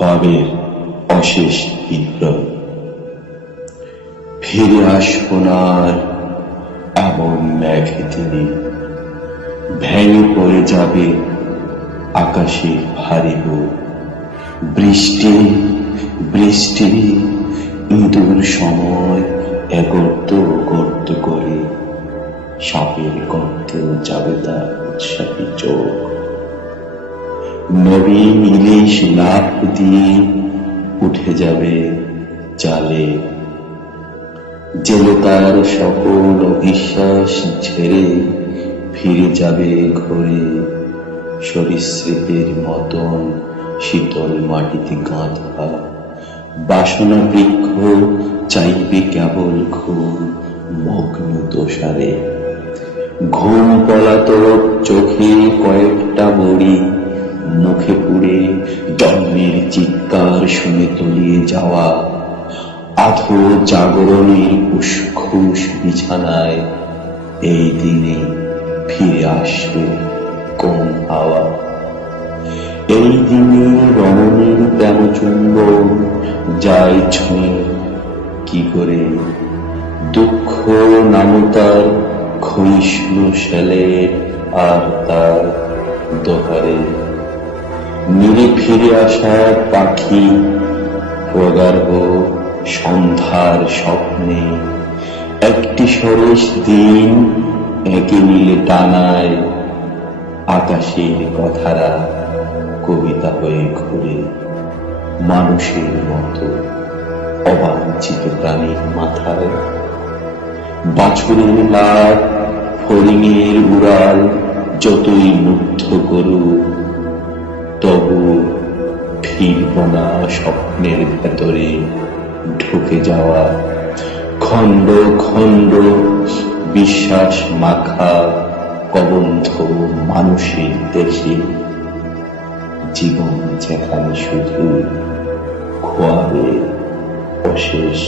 খোয়াবের অশেষ বিপ্লব। ফিরে আসবো না আর এমন মেঘে দিনে, ভেঙে পড়ে যাবে আকাশে ভারী বুক। বৃষ্টি বৃষ্টি ইঁদুর সময় গর্ত গর্ত করে, সাপের গর্তেও যাবে তার উৎসাহী চোখ। নবীন ইলিশ লাফ দিয়ে উঠে যাবে জালে, জেলে তার সকল অবিশ্বাস ঝেড়ে ফিরে যাবে ঘরে। সরীসৃপের মতন শীতল মাটিতে গাঁথা বাসনা বৃক্ষ চাইবে কেবল ঘুম মগ্ন দোষারে। ঘুম পলাতক চোখে কয়েকটা বড়ি, মুখে পুড়ে জন্মের চিৎকার শুনে তলিয়ে যাওয়া। আধো জাগরণের উসখুস বিছানায় এই দিনে ফিরে আসবে কোন হাওয়া? এই দিনে রমণীর প্রেমচুম্বন যায় ছুঁয়ে কি করে, দুঃখ নামতার ক্ষয়িষ্ণু শ্যালের আর তার দোহারে। নিরে ফিরে আসা পাখি প্রগাঢ় সন্ধ্যার স্বপ্নে, একটি সরেস দিন একে মিলে টানায়। আকাশের কথারা কবিতা হয়ে ঘুরে মানুষের মতো অবাঞ্ছিত প্রাণীর মাথায়। বাছুরের লাভ ফড়িংয়ের উড়াল যতই মুগ্ধ করুক, তবু ফিরব না স্বপ্নের ভেতরে ঢুকে যাওয়া খণ্ড খণ্ড বিশ্বাস মাখা কবন্ধ মানুষের দেশে। জীবন যেখানে শুধু খোয়াবে অশেষ